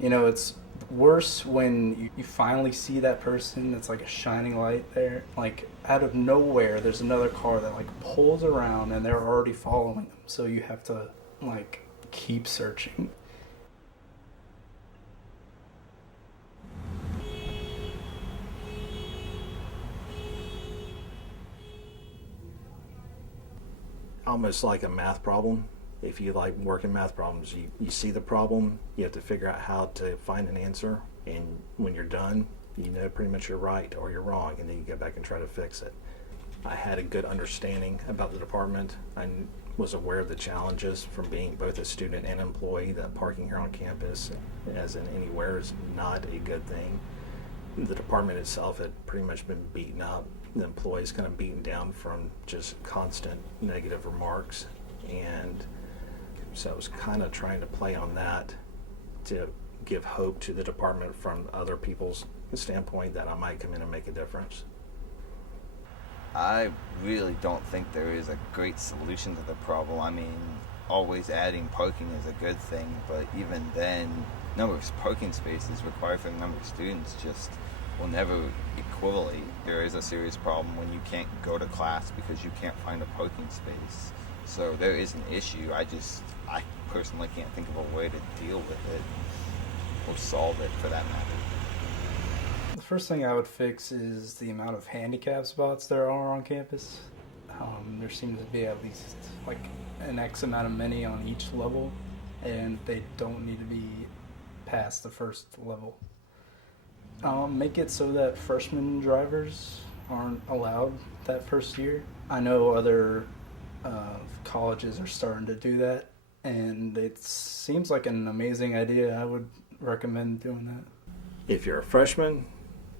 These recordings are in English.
You know, it's worse when you finally see that person that's like a shining light there. Like out of nowhere, there's another car that like pulls around and they're already following them. So you have to like keep searching. Almost like a math problem. If you like working math problems, you see the problem, you have to figure out how to find an answer, and when you're done, you know pretty much you're right or you're wrong, and then you go back and try to fix it. I had a good understanding about the department. I was aware of the challenges from being both a student and employee, that parking here on campus, as in anywhere, is not a good thing. The department itself had pretty much been beaten up. The employees kind of beaten down from just constant negative remarks. And so I was kind of trying to play on that to give hope to the department from other people's standpoint that I might come in and make a difference. I really don't think there is a great solution to the problem. I mean, always adding parking is a good thing, but even then, number of parking spaces required for the number of students just will never equate. There is a serious problem when you can't go to class because you can't find a parking space. So there is an issue. I personally can't think of a way to deal with it or solve it for that matter. The first thing I would fix is the amount of handicap spots there are on campus. There seems to be at least like an X amount of many on each level, and they don't need to be past the first level. Make it so that freshman drivers aren't allowed that first year. I know other colleges are starting to do that, and it seems like an amazing idea. I would recommend doing that. If you're a freshman,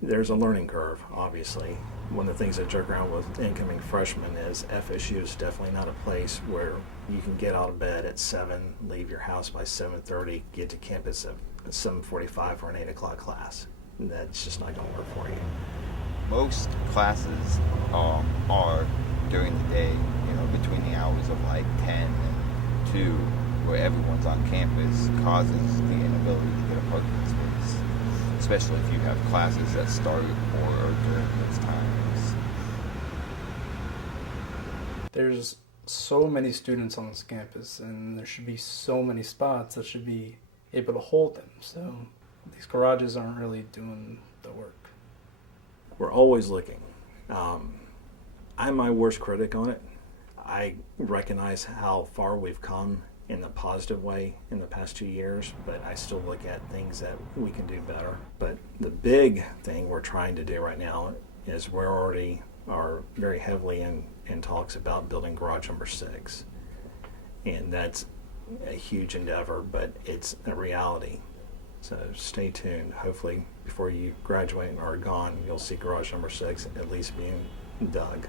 there's a learning curve, obviously. One of the things I joke around with incoming freshmen is FSU is definitely not a place where you can get out of bed at 7, leave your house by 7:30, get to campus at 7:45 for an 8 o'clock class. That's just not going to work for you. Most classes are during the day, between the hours of like 10 and 2, where everyone's on campus, causes the inability to get a parking space, especially if you have classes that start or during those times. There's so many students on this campus, and there should be so many spots that should be able to hold them. So these garages aren't really doing the work. We're always looking. I'm my worst critic on it. I recognize how far we've come in the positive way in the past 2 years, but I still look at things that we can do better. But the big thing we're trying to do right now is we're already are very heavily in talks about building garage number 6. And that's a huge endeavor, but it's a reality. So stay tuned. Hopefully before you graduate and are gone, you'll see garage number 6 at least being dug.